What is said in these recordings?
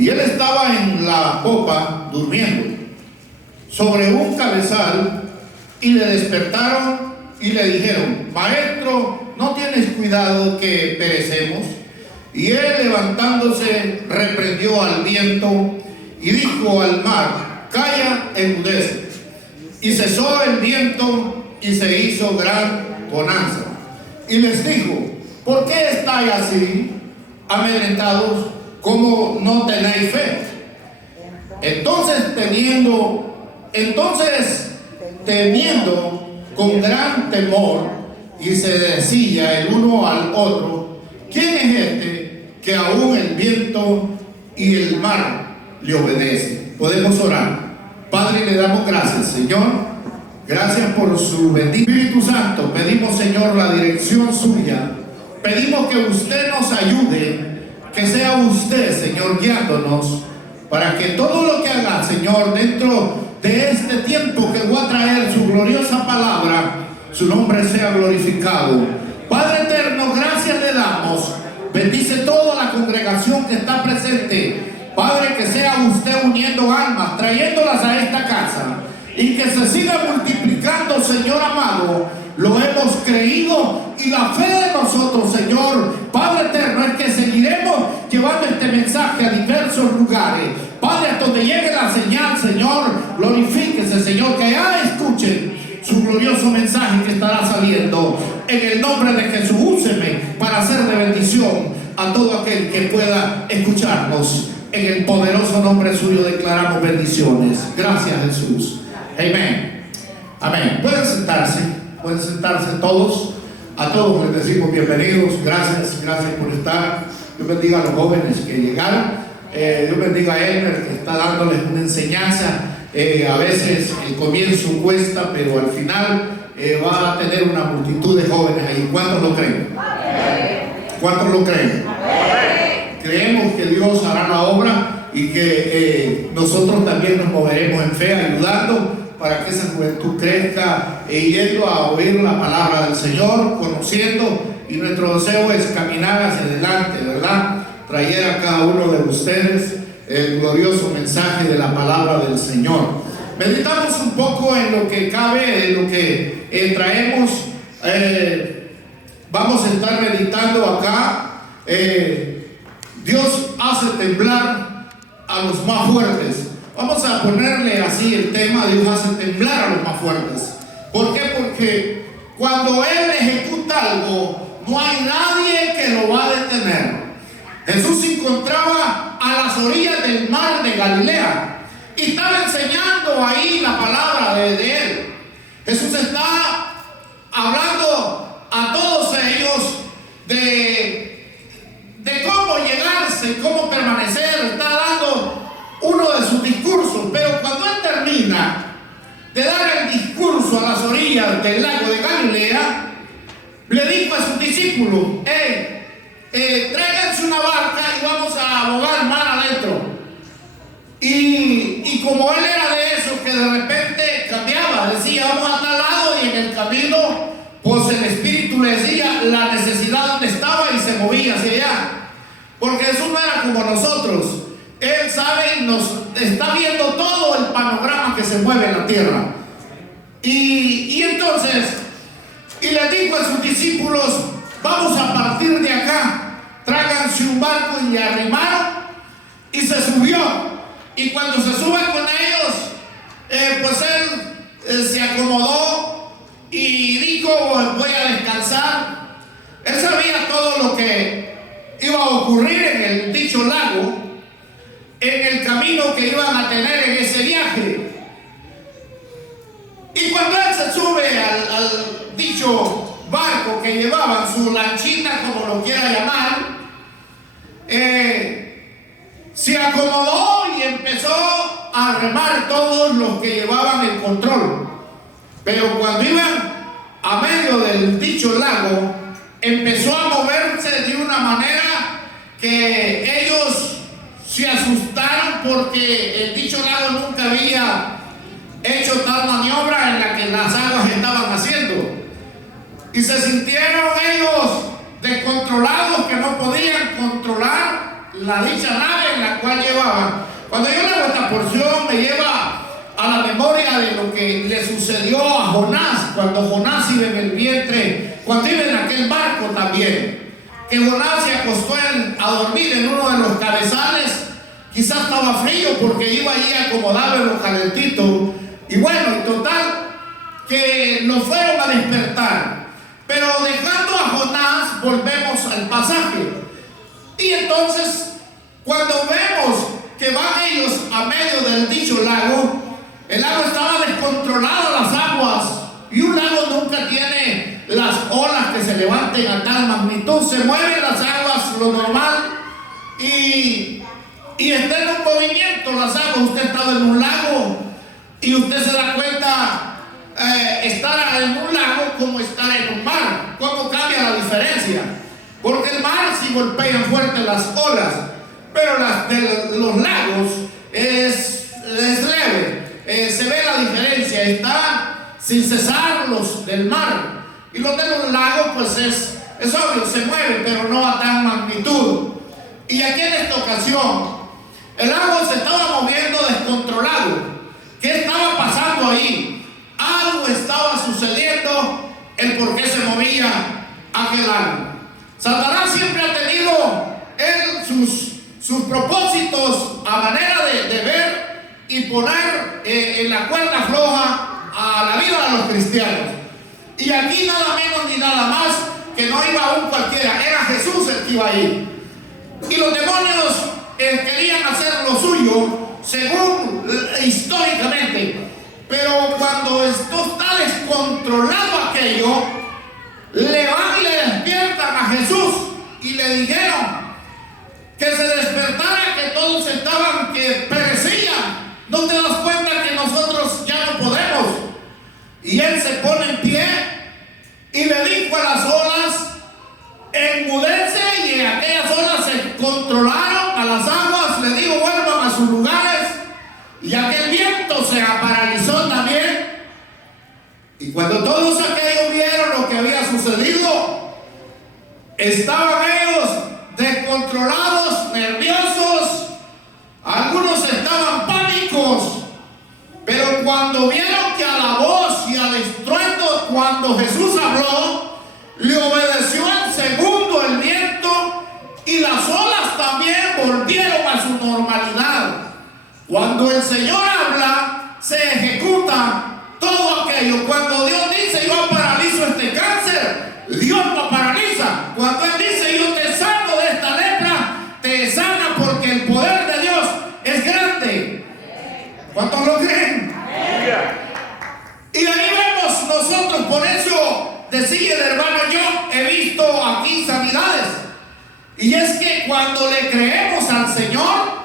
y él estaba en la popa durmiendo sobre un cabezal, y le despertaron y le dijeron: maestro, ¿no tienes cuidado que perecemos? Y él, levantándose, reprendió al viento y dijo al mar: calla, enmudece. Y cesó el viento y se hizo gran bonanza. Y les dijo: ¿por qué estáis así amedrentados? ¿Cómo no tenéis fe? Entonces temiendo con gran temor, y se decía el uno al otro: ¿quién es este que aún el viento y el mar le obedecen? Podemos orar. Padre, le damos gracias, Señor. Gracias por su bendito Espíritu Santo. Pedimos, Señor, la dirección suya. Pedimos que usted nos ayude, que sea usted, Señor, guiándonos, para que todo lo que haga, Señor, dentro de este tiempo que va a traer su gloriosa palabra, su nombre sea glorificado. Padre eterno, gracias le damos. Bendice toda la congregación que está presente. Padre, que sea usted uniendo almas, trayéndolas a esta casa, y que se siga multiplicando, Señor amado. Lo hemos creído, y la fe de nosotros, Señor Padre eterno, es que seguiremos llevando este mensaje a diversos lugares. Padre, hasta donde llegue la señal, Señor, glorifíquese, Señor, que ya escuchen su glorioso mensaje que estará saliendo. En el nombre de Jesús, úseme para hacer de bendición a todo aquel que pueda escucharnos. En el poderoso nombre suyo declaramos bendiciones. Gracias, Jesús. Amén. Amén. Pueden sentarse todos. A todos les decimos bienvenidos. Gracias por estar. Dios bendiga a los jóvenes que llegaron. Dios bendiga a Elmer, que está dándoles una enseñanza. A veces el comienzo cuesta, pero al final va a tener una multitud de jóvenes ahí. ¿Cuántos lo creen? ¿Cuántos lo creen? Creemos que Dios hará la obra, y que nosotros también nos moveremos en fe, ayudando para que esa juventud crezca, yendo a oír la palabra del Señor, conociendo, y nuestro deseo es caminar hacia adelante, ¿verdad? Traer a cada uno de ustedes el glorioso mensaje de la palabra del Señor. Meditamos un poco en lo que cabe, en lo que traemos. Vamos a estar meditando acá. Dios hace temblar a los más fuertes. Vamos a ponerle así el tema: Dios hace temblar a los más fuertes. ¿Por qué? Porque cuando Él ejecuta algo, no hay nadie que lo va a detener. Jesús se encontraba a las orillas del mar de Galilea y estaba enseñando ahí la palabra de Él. Jesús está hablando a todos ellos de cómo llegarse, cómo permanecer. Está dando uno de sus discursos, pero cuando Él termina de dar el discurso a las orillas del lago de Galilea, le dijo a sus discípulos: tráiganse una barca y vamos a abogar mar adentro. Y como él era de esos que de repente cambiaba, decía: vamos a tal lado, y en el camino pues el Espíritu le decía la necesidad donde estaba y se movía hacia allá. Porque Jesús no era como nosotros. Él sabe, nos está viendo todo el panorama que se mueve en la tierra. Y entonces, y le dijo a sus discípulos: vamos a partir de acá, tráiganse un barco. Y le arrimaron y se subió. Y cuando se sube con ellos, pues él se acomodó y dijo: voy a descansar. Él sabía todo lo que iba a ocurrir en el dicho lago, en el camino que iban a tener en ese viaje. Y cuando él se sube al dicho barco que llevaban, su lanchita, como lo quiera llamar, se acomodó y empezó a remar todos los que llevaban el control. Pero cuando iban a medio del dicho lago, empezó a moverse de una manera que ellos se asustaron, porque el dicho lago nunca había hecho tal maniobra en la que las aguas estaban haciendo. Y se sintieron ellos descontrolados, que no podían controlar la dicha nave en la cual llevaban. Cuando yo leo esta porción me lleva a la memoria de lo que le sucedió a Jonás, cuando Jonás iba en el vientre, cuando iba en aquel barco también, que Jonás se acostó a dormir en uno de los cabezales. Quizás estaba frío porque iba ahí acomodado en lo calentito, y bueno, en total que lo fueron a despertar. Pero dejando a Jonás, volvemos al pasaje. Y entonces, cuando vemos que van ellos a medio del dicho lago, el lago estaba descontrolado, las aguas, y un lago nunca tiene las olas que se levanten a tal magnitud. Se mueven las aguas, lo normal, y está en un movimiento las aguas. Usted está en un lago y usted se da cuenta estar en un lago como estar en un mar. ¿Cómo cambia la diferencia? Porque el mar sí golpea fuerte las olas, pero las de los lagos es leve. Se ve la diferencia, está sin cesar los del mar, y los de los lagos pues es obvio, se mueven, pero no a tan magnitud. Y aquí en esta ocasión el lago se estaba moviendo descontrolado. ¿Qué estaba pasando ahí? Algo estaba sucediendo, el por qué se movía aquel lago. Satanás siempre ha tenido sus propósitos a manera de ver y poner en la cuerda floja a la vida de los cristianos. Y aquí nada menos ni nada más que no iba un cualquiera, era Jesús el que iba ahí. Y los demonios querían hacer lo suyo, según históricamente. Pero cuando esto está descontrolado aquello, le van y le despiertan a Jesús y le dijeron que se despertara, que todos estaban que perecían. ¿No te das cuenta que nosotros ya no podemos? Y él se pone en pie y le dijo a las olas: enmudece, y en aquellas olas se controlaron, a las aguas le dijo: vuelvan a sus lugares, y aquel viento se paralizó también. Y cuando todos aquellos vieron lo que había sucedido, estaban ellos descontrolados, nerviosos, algunos estaban pánicos. Pero cuando vieron que a la voz y al estruendo, cuando Jesús habló, le obedeció en segundo el viento, y las olas también volvieron a su normalidad. Cuando el Señor habla, se ejecuta todo aquello. Cuando Dios dice: yo paralizo este cáncer, Dios lo paraliza. Cuando Él dice: yo te sano de esta lepra, te sana, porque el poder de Dios es grande. ¿Cuántos lo creen? Y ahí vemos nosotros, por eso decía el hermano: yo he visto aquí sanidades. Y es que cuando le creemos al Señor,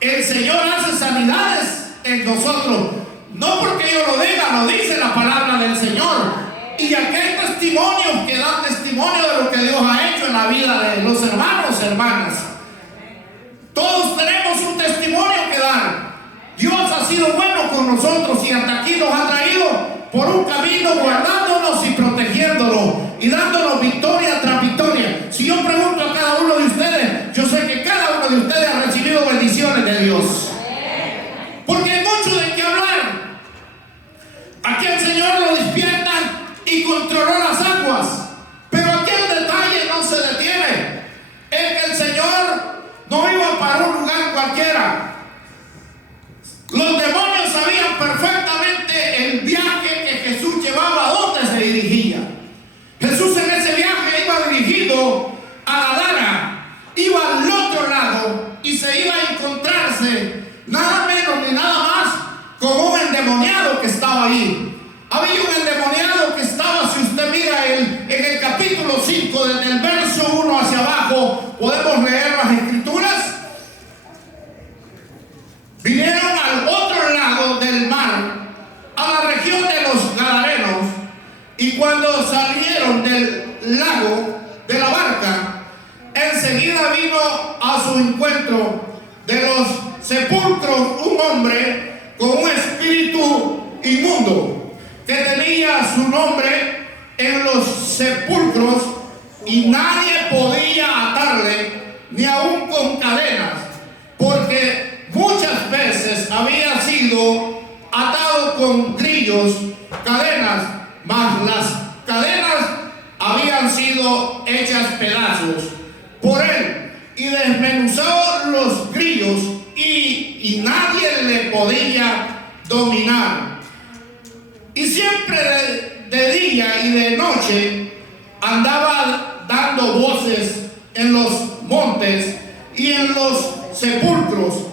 el Señor hace sanidades en nosotros. No porque yo lo diga, lo dice la palabra del Señor. Y aquí hay testimonios que dan testimonio de lo que Dios ha hecho en la vida de los hermanos, hermanas. Todos tenemos un testimonio que dar. Dios ha sido bueno con nosotros y hasta aquí nos ha traído por un camino, guardándonos y protegiéndonos y dándonos victoria tras victoria. Si yo pregunto a cada uno de ustedes, yo sé que cada uno de ustedes ha recibido bendiciones de Dios. Porque hay mucho de qué hablar. Aquí el Señor lo despierta y controló las aguas. Pero aquí el detalle no se detiene. Es que el Señor no iba para un lugar cualquiera. Los demonios sabían perfectamente el viaje que Jesús llevaba, a dónde se dirigía. Jesús en ese viaje iba dirigido a Gadara, iba al otro lado y se iba a encontrarse nada menos ni nada más con un endemoniado que estaba ahí. Había un endemoniado que estaba, si usted mira en el capítulo 5, desde el verso 1 hacia abajo, podemos leer las escrituras. Vinieron al otro lado del mar, a la región de los Gadarenos, y cuando salieron del lago, de la barca, enseguida vino a su encuentro de los sepulcros un hombre con un espíritu inmundo, que tenía su nombre en los sepulcros, y nadie podía atarle ni aún con cadenas, porque muchas veces había sido atado con grillos, cadenas, mas las cadenas habían sido hechas pedazos por él, y desmenuzó los grillos, y nadie le podía dominar. Y siempre de día y de noche andaba dando voces en los montes y en los sepulcros,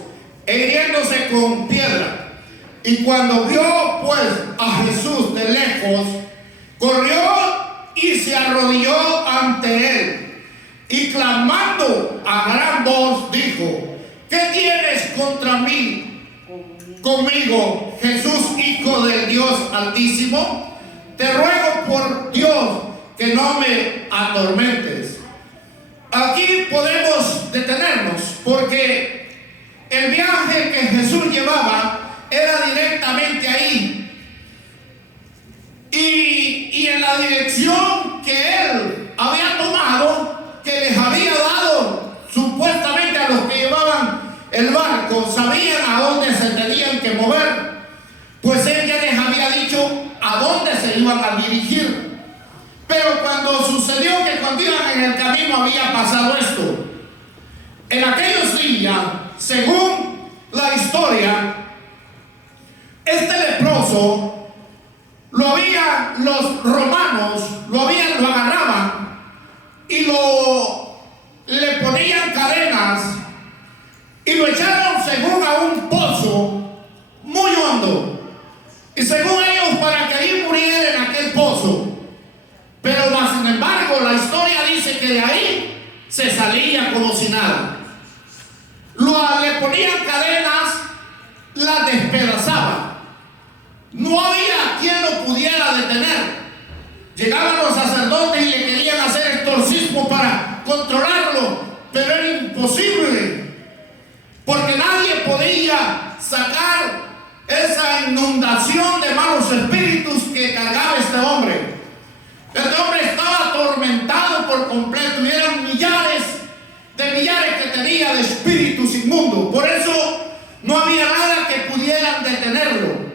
e hiriéndose con piedra. Y cuando vio pues a Jesús de lejos, corrió y se arrodilló ante él, y clamando a gran voz dijo: ¿qué tienes contra mí, conmigo, Jesús, Hijo del Dios Altísimo? Te ruego por Dios que no me atormentes. Aquí podemos detenernos, porque el viaje que Jesús llevaba era directamente ahí, y en la dirección que él había tomado, que les había dado supuestamente a los que llevaban el barco, sabían a dónde se tenían que mover, pues él ya les había dicho a dónde se iban a dirigir. Pero cuando sucedió que cuando iban en el camino había pasado esto, en aquellos días, según la historia, este leproso los romanos lo agarraban y le ponían cadenas y lo echaron según a un pozo muy hondo, y según ellos para que ahí muriera en aquel pozo. Pero más sin embargo la historia dice que de ahí se salía como si nada. Le ponían cadenas, las despedazaban. No había quien lo pudiera detener. Llegaban los sacerdotes y le querían hacer exorcismo para controlarlo, pero era imposible, porque nadie podía sacar esa inundación de malos espíritus que cargaba este hombre. Este hombre estaba atormentado por completo, y eran millares que tenía de espíritus inmundos. Por eso no había nada que pudieran detenerlo.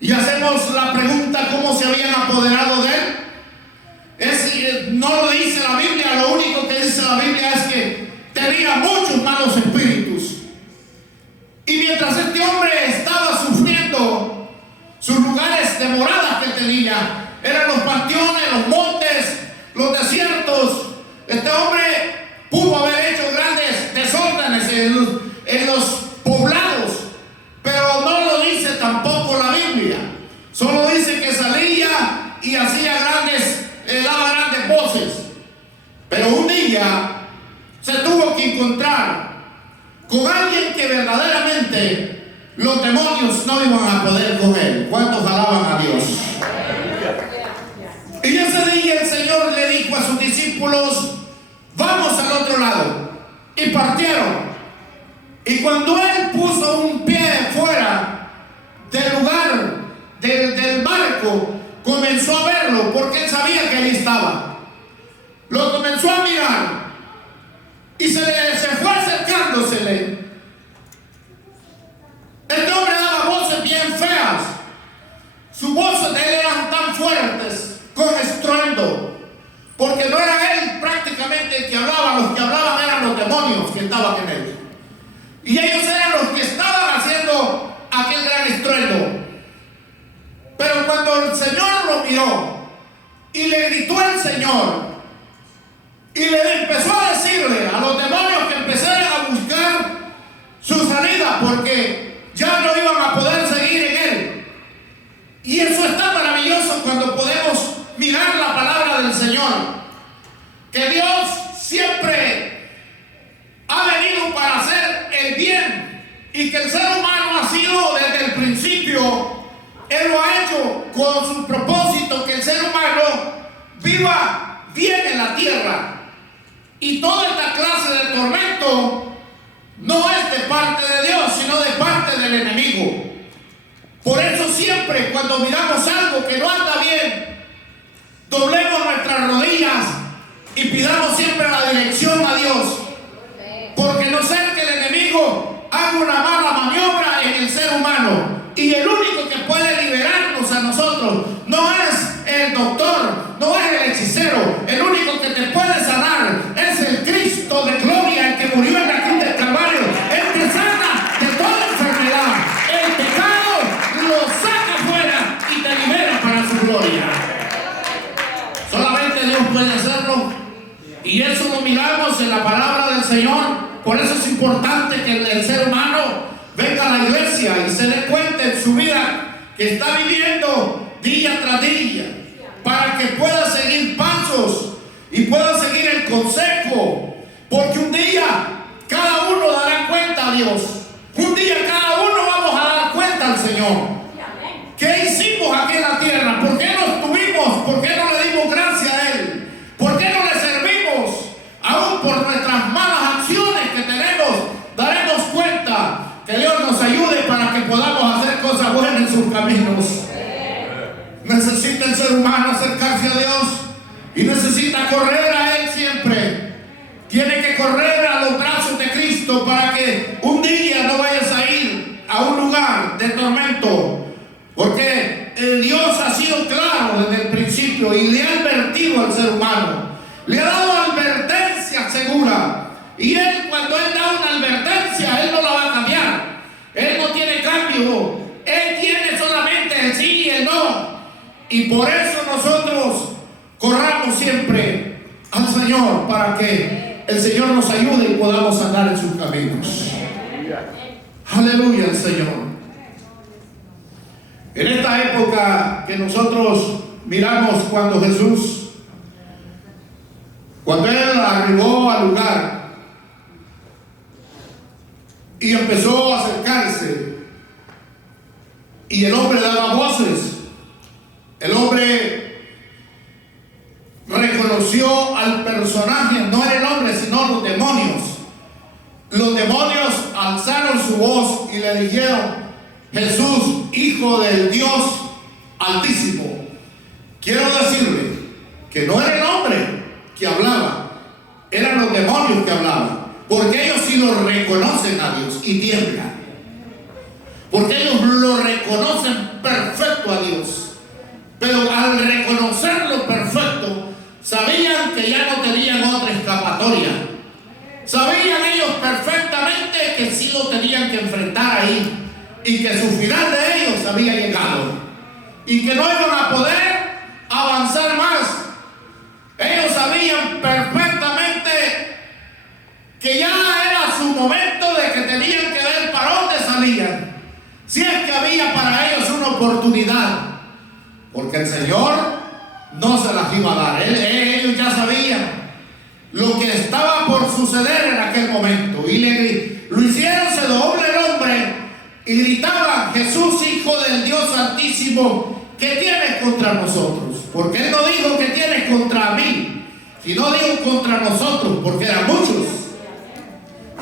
Y hacemos la pregunta: ¿cómo se habían apoderado de él? No lo dice la Biblia. Lo único que dice la Biblia es que tenía muchos malos espíritus. Y mientras este hombre estaba sufriendo, sus lugares de morada que tenía eran los panteones, los montes, los desiertos. Este hombre pudo haber hecho grandes desórdenes en los poblados, pero no lo dice tampoco la Biblia. Solo dice que salía y daba grandes voces. Pero un día se tuvo que encontrar con alguien que verdaderamente los demonios no iban a poder con él. ¿Cuántos alaban a Dios? Y ese día el Señor le dijo a sus discípulos: vamos al otro lado. Y partieron. Y cuando él puso un pie fuera del lugar del barco, comenzó a verlo, porque él sabía que allí estaba. Lo comenzó a mirar y se fue acercándosele. Este hombre daba voces bien feas. Sus voces de él eran tan fuertes, con estruendo, porque no era él prácticamente el que hablaba. Los que hablaban eran los demonios que estaban en él, y ellos eran los que estaban haciendo aquel gran estruendo. Pero cuando el Señor lo miró y le gritó el Señor y le empezó a decirle a los demonios que empezaran a buscar su salida, porque ya no iban a poder seguir en él. Y eso está maravilloso cuando podemos mirar la palabra del Señor, que Dios siempre ha venido para hacer el bien, y que el ser humano ha sido desde el principio, Él lo ha hecho con su propósito, que el ser humano viva bien en la tierra. Y toda esta clase de tormento no es de parte de Dios, sino de parte del enemigo. Por eso siempre cuando miramos algo que no anda bien, doblemos nuestras rodillas y pidamos siempre la dirección a Dios, de no ser que el enemigo haga una mala maniobra en el ser humano. Y el único que puede liberarnos a nosotros no es el doctor, no es el hechicero. El único que te puede sanar es el Cristo de gloria, el que murió en la cruz del Calvario, el que sana de toda enfermedad. El pecado lo saca fuera y te libera para su gloria. Solamente Dios puede hacerlo, y eso lo miramos en la palabra del Señor. Por eso es importante que el ser humano venga a la iglesia y se dé cuenta en su vida que está viviendo día tras día, para que pueda seguir pasos y pueda seguir el consejo, porque un día cada uno dará cuenta a Dios. Un día cada uno vamos a dar cuenta al Señor. ¿Qué hicimos aquí en la tierra? ¿Por qué nos tuvimos? ¿Por qué no le dimos gracia a Él? ¿Por qué no le servimos? Aún por nuestras malas acciones que tenemos, daremos cuenta. Que Dios nos ayude para que podamos hacer cosas buenas en sus caminos. Necesita el ser humano acercarse a Dios y necesita correr a Él siempre. Tiene que correr a los brazos de Cristo para que un día no vayas a ir a un lugar de tormento. Porque Dios ha sido claro desde el principio y le ha advertido al ser humano. Le ha dado advertencia segura. Y Él, cuando Él da una advertencia, Él no la va a cambiar. Él no tiene cambio. Él tiene solamente el sí y el no. Y por eso nosotros corramos siempre al Señor, para que el Señor nos ayude y podamos andar en sus caminos. Aleluya al Señor. En esta época que nosotros miramos cuando Jesús, cuando Él arribó al lugar y empezó a acercarse, y el hombre daba voces, el hombre reconoció al personaje. No era el hombre, sino los demonios. Los demonios alzaron su voz y le dijeron: Jesús, Hijo del Dios Altísimo. Quiero decirle que no era el hombre que hablaba, eran los demonios que hablaban, porque ellos sí lo reconocen a Dios y tiemblan, porque ellos lo reconocen perfecto a Dios. Pero al reconocerlo perfecto, sabían que ya no tenían otra escapatoria. Sabían ellos perfectamente que sí lo tenían que enfrentar ahí, y que su final de ellos había llegado, y que no iban a poder avanzar más. Ellos sabían perfectamente que ya era su momento, de que tenían que ver para dónde salían, si es que había para ellos una oportunidad, porque el Señor no se las iba a dar. Ellos ya sabían lo que estaba por suceder en aquel momento, y lo hicieron. Se dobló el hombre y gritaban: Jesús, Hijo del Dios Altísimo, ¿qué tienes contra nosotros? Porque Él no dijo que tienes contra mí, sino dijo contra nosotros, porque eran muchos.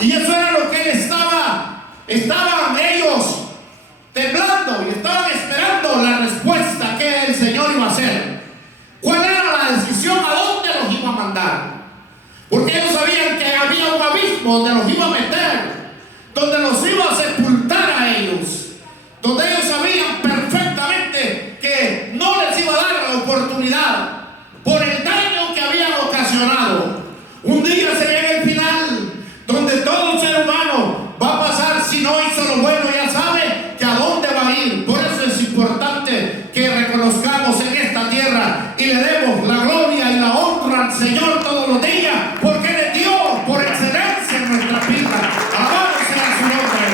Y eso era lo que Él estaban ellos temblando y estaban esperando la respuesta que el Señor iba a hacer. ¿Cuál era la decisión? ¿A dónde los iba a mandar? Porque ellos sabían que había un abismo donde los iba a meter, donde los iba a sepultar a ellos, donde ellos sabían perfectamente que no les iba a dar la oportunidad por el daño que habían ocasionado. Un día se viene el final, donde todo ser humano va a pasar. Si no hizo lo bueno, ya sabe que a dónde va a ir. Por eso es importante que reconozcamos en esta tierra y le demos la gloria y la honra al Señor todos los días, porque Él es Dios por excelencia en nuestra vida. Alabado sea su nombre.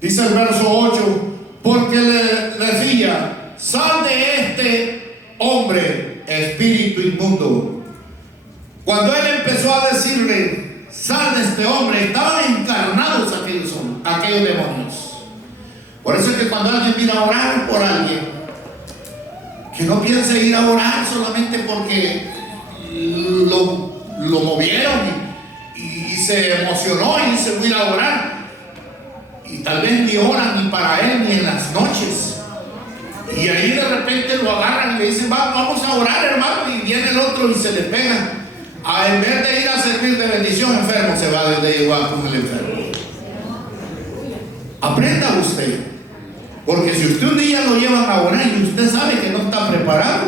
Dice el verso 8: porque le decía: sal de este hombre, espíritu inmundo. Cuando Él empezó a decirle: sal de este hombre, estaban encarnados aquellos demonios. Por eso es que cuando alguien viene a orar por alguien, que no piense ir a orar solamente porque lo movieron y se emocionó y dice: voy a ir a orar. Y tal vez ni oran ni para él ni en las noches. Y ahí de repente lo agarran y le dicen, vamos a orar, hermano, y viene el otro y se le pega. En vez de ir a servir de bendición, enfermo se va desde igual con el enfermo. Aprenda usted, porque si usted un día lo llevan a orar y usted sabe que no está preparado,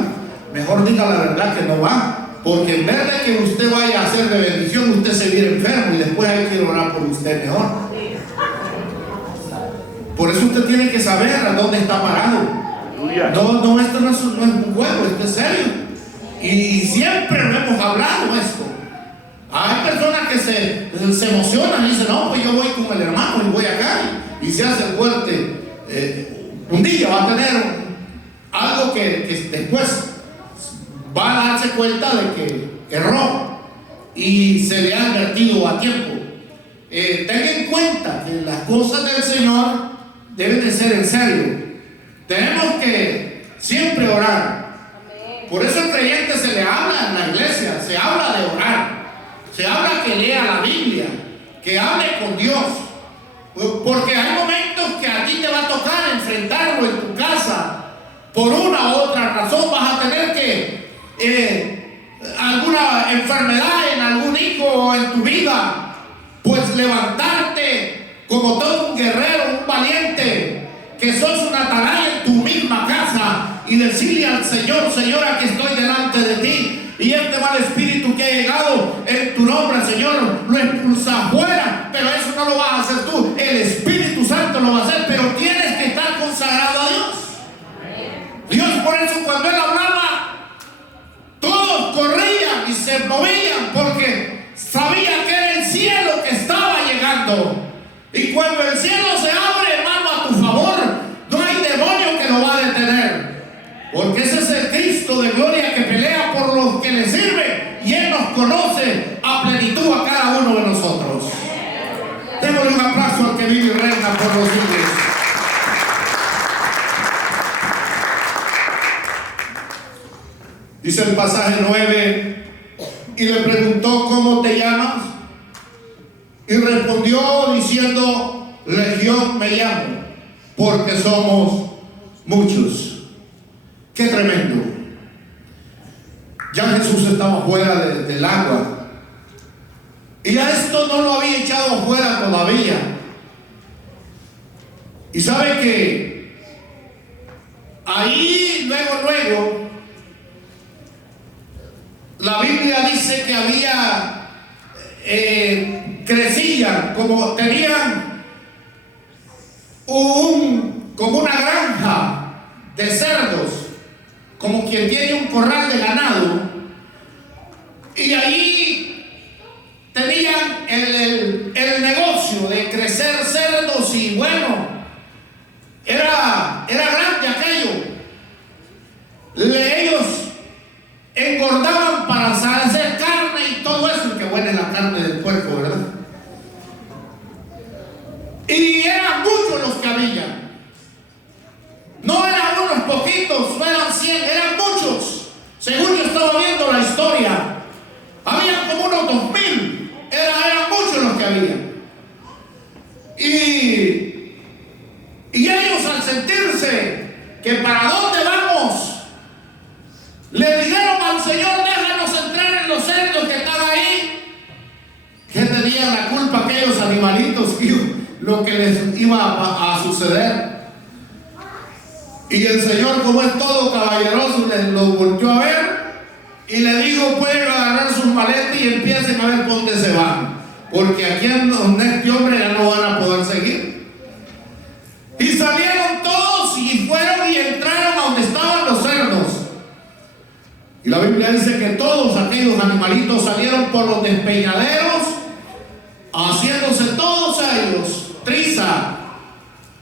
mejor diga la verdad que no va. Porque en vez de que usted vaya a hacer de bendición, usted se viene enfermo y después hay que orar por usted mejor. Por eso usted tiene que saber a dónde está parado. No, esto no es un juego, esto es serio. Y siempre lo hemos hablado esto. Hay personas que se emocionan y dicen, no, pues yo voy con el hermano y voy acá. Y se hace fuerte. Un día va a tener algo que después va a darse cuenta de que erró y se le ha advertido a tiempo. Tenga en cuenta que las cosas del Señor deben de ser en serio. Tenemos que siempre orar. Por eso al creyente se le habla en la iglesia, se habla de orar, se habla que lea la Biblia, que hable con Dios. Porque hay momentos que a ti te va a tocar enfrentarlo en tu casa. Por una u otra razón vas a tener que alguna enfermedad en algún hijo o en tu vida, pues levantarte como todo un guerrero, un valiente, que sos una atalaya en tu misma casa y decirle al Señor, Señor, aquí estoy delante de ti, y este mal espíritu que ha llegado en tu nombre, Señor, lo expulsa fuera. Pero eso no lo vas a hacer tú, el Espíritu Santo lo va a hacer, pero tienes que estar consagrado a Dios. Dios, por eso cuando Él hablaba, todos corrían y se movían porque sabía que era el cielo que estaba llegando. Y cuando el cielo se abre, hermano, a tu favor, no hay demonio que lo va a detener. Porque ese es el Cristo de gloria que pelea por los que le sirven, y Él nos conoce a plenitud a cada uno de nosotros. Démosle un aplauso al que vive y reina por los siglos. Dice el pasaje 9, y le preguntó, ¿cómo te llamas? Y respondió diciendo, Legión me llamo, porque somos muchos. ¡Qué tremendo! Ya Jesús estaba fuera del agua, y a esto no lo había echado fuera todavía. Y sabe que ahí luego la Biblia dice que había crecían, como tenían como una granja de cerdos, como quien tiene un corral de ganado, y ahí tenían el negocio de crecer cerdos. Y bueno, era grande aquello. Ellos engordaban para hacer carne y todo eso, que buena es la carne del puerco, ¿verdad? Y eran muchos los que había. No eran unos poquitos, no eran 100, eran muchos. Según yo estaba viendo la historia, habían como unos 2000. Eran muchos los que había. Y ellos, al sentirse que para dónde vamos, le dijeron al Señor, déjanos entrar en los cerdos que están ahí. ¿Qué tenían la culpa aquellos animalitos, lo que les iba a suceder? Y el Señor, como es todo caballeroso, les lo volteó a ver y le dijo, pueden agarrar sus maletas y empiecen a ver por dónde se van, porque aquí donde este hombre ya no van a poder seguir. Y salieron todos y fueron y entraron a donde estaban los cerdos. Y la Biblia dice que todos aquellos animalitos salieron por los despeñaderos, haciéndose todos ellos triza,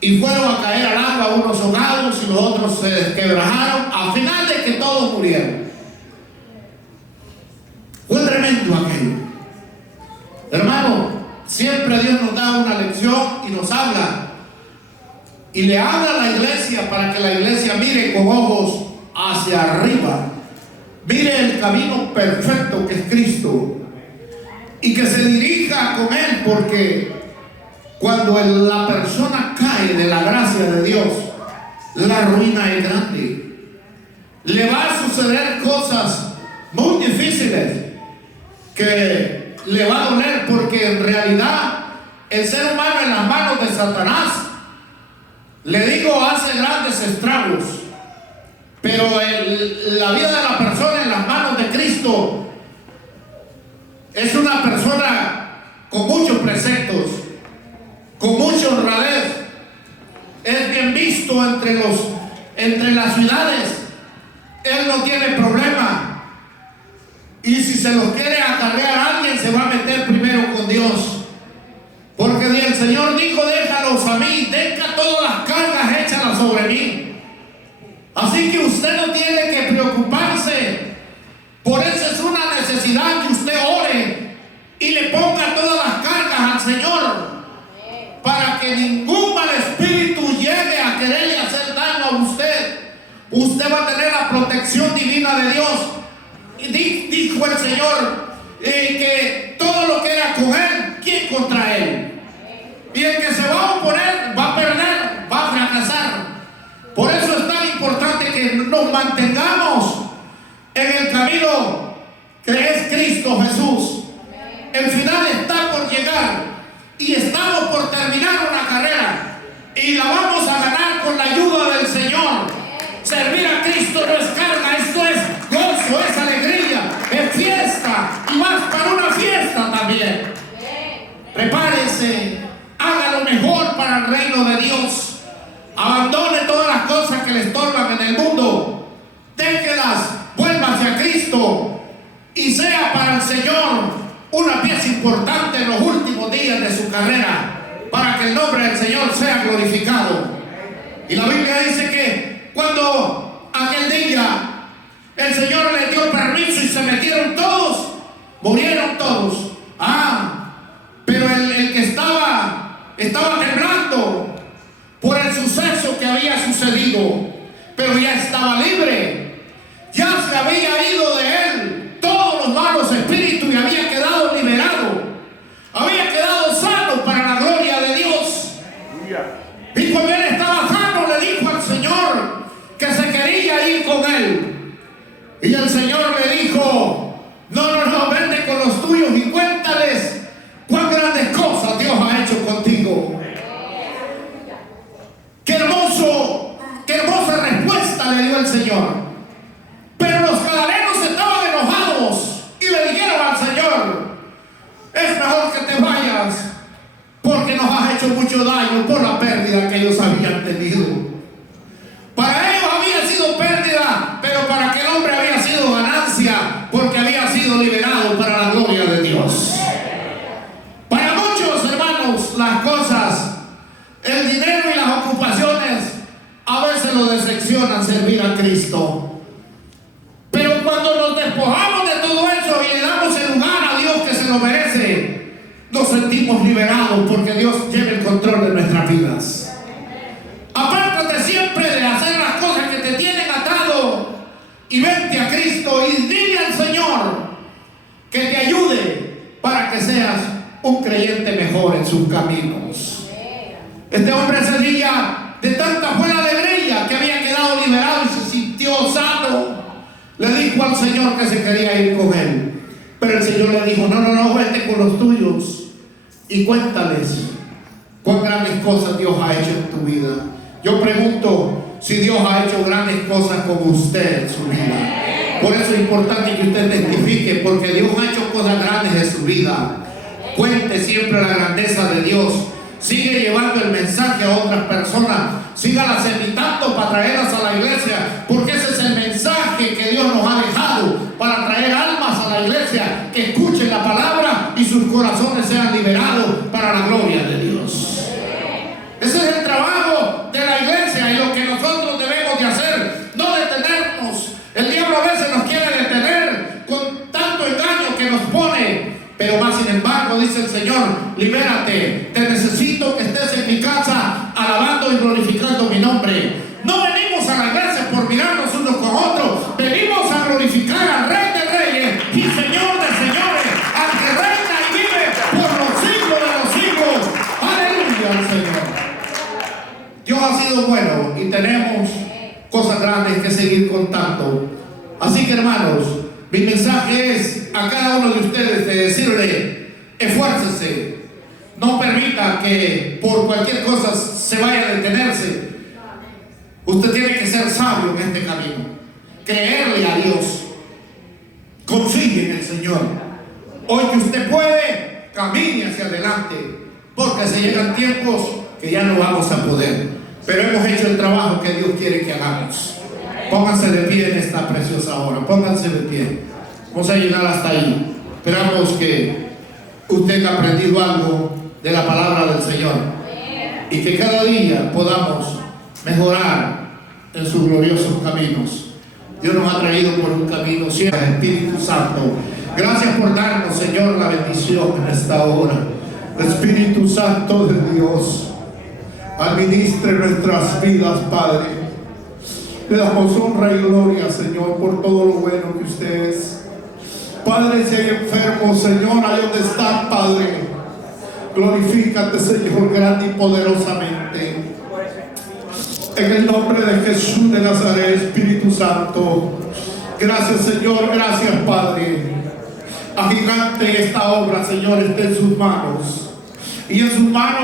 y fueron a caer al agua, unos ahogados y los otros se desquebrajaron, al final de que todos murieron. Fue tremendo aquello. Hermano, siempre Dios nos da una lección y nos habla, y le habla a la iglesia para que la iglesia mire con ojos hacia arriba, mire el camino perfecto que es Cristo, y que se dirija con Él, porque cuando la persona cae de la gracia de Dios, la ruina es grande. Le va a suceder cosas muy difíciles que le va a doler, porque en realidad el ser humano en las manos de Satanás, le digo, hace grandes estragos. Pero la vida de la persona en las manos de Cristo es una persona con muchos preceptos, con mucha honradez. Es bien visto entre las ciudades. Él no tiene problema. Y si se los quiere acarrear a alguien, se va a meter primero con Dios. Porque el Señor dijo: déjalos a mí, deja todas las cargas, échalas sobre mí. Así que usted no tiene que preocuparse. Por eso es una necesidad que usted ore y le ponga todas las cargas al Señor, para que ningún mal espíritu llegue a quererle hacer daño a usted. Usted va a tener la protección divina de Dios. Y dijo el Señor que todo lo que era con Él, ¿quién contra Él? Y el que se va a oponer va a perder, va a fracasar. Por eso es tan importante que nos mantengamos en el camino que es Cristo Jesús. El final está por llegar y estamos por terminar una carrera, y la vamos a ganar con la ayuda del Señor. Servir a Cristo no es carga, esto es gozo, es alegría, es fiesta, y más para una fiesta también. Prepárese, haga lo mejor para el reino de Dios. Abandone todas las cosas que le estorban en el mundo, déjelas, vuélvase a Cristo y sea para el Señor una pieza importante en los últimos días de su carrera, para que el nombre del Señor sea glorificado. Y la Biblia dice que cuando aquel día el Señor le dio permiso y se metieron todos, murieron todos. Pero el que estaba temblando por el suceso que había sucedido, pero ya estaba libre, ya se había ido de él todos los malos espíritus y había quedado liberado, había quedado sano para la gloria de Dios. Y cuando él estaba sano, le dijo al Señor que se quería ir con él, y el Señor le dijo: no, vente con los tuyos y cuéntales cuán grandes cosas Dios ha hecho contigo. Qué hermosa respuesta le dio el Señor. Pero los gadarenos estaban enojados y le dijeron al Señor: es mejor que te vayas, porque nos has hecho mucho daño por la pérdida que ellos habían tenido. Para ellos había sido pérdida, pero para aquel hombre había sido ganancia, porque había sido liberado para la gloria de Dios. Para muchos hermanos, las cosas, el dinero y las ocupaciones a veces lo decepcionan servir a Cristo. Pero cuando nos despojamos de todo eso y le damos el lugar a Dios que se lo merece, nos sentimos liberados, porque Dios lleva el control de nuestras vidas. Apártate siempre de hacer las cosas que te tienen atado y vente a Cristo y dile al Señor que te ayude para que seas un creyente mejor en sus caminos. Este hombre ese día, de tanta fue la alegría que había quedado liberado y se sintió sano, le dijo al Señor que se quería ir con él. Pero el Señor le dijo: no, vete con los tuyos y cuéntales cuán grandes cosas Dios ha hecho en tu vida. Yo pregunto si Dios ha hecho grandes cosas con usted en su vida. Por eso es importante que usted testifique, porque Dios ha hecho cosas grandes en su vida. Cuente siempre la grandeza de Dios. Sigue llevando el mensaje a otras personas. Sígalas invitando para traerlas a la iglesia, porque ese es el mensaje que Dios nos ha dejado, para traer almas a la iglesia, que escuchen la palabra y sus corazones sean liberados para la gloria de Dios. Ese es el trabajo de la iglesia y lo que nosotros debemos de hacer, no detenernos. El diablo a veces nos quiere detener con tanto engaño que nos pone. Pero más sin embargo, dice el Señor: libérate, te necesito que estés en mi casa alabando y glorificando mi nombre. No venimos a la iglesia por mirarnos unos con otros, venimos a glorificar al Rey de Reyes y Señor de Señores, al que reina y vive por los siglos de los siglos. Aleluya al Señor. Dios ha sido bueno y tenemos Así que, hermanos, mi mensaje es a cada uno de ustedes de decirle: esfuércese, no permita que por cualquier cosa se vaya a detenerse. Usted tiene que ser sabio en este camino, creerle a Dios, confíe en el Señor. Hoy que usted puede, camine hacia adelante, porque se llegan tiempos que ya no vamos a poder, pero hemos hecho el trabajo que Dios quiere que hagamos. Pónganse de pie en esta preciosa hora, pónganse de pie. Vamos a llegar hasta ahí. Esperamos que usted haya aprendido algo de la palabra del Señor y que cada día podamos mejorar en sus gloriosos caminos. Dios nos ha traído por un camino siempre, Espíritu Santo. Gracias por darnos, Señor, la bendición en esta hora. Espíritu Santo de Dios, administre nuestras vidas, Padre. Le damos honra y gloria, Señor, por todo lo bueno que usted es. Padre, si hay enfermos, Señor, ahí donde están, Padre, glorifícate, Señor, grande y poderosamente. En el nombre de Jesús de Nazaret, Espíritu Santo. Gracias, Señor, gracias, Padre. Agigante esta obra, Señor, esté en sus manos. Y en sus manos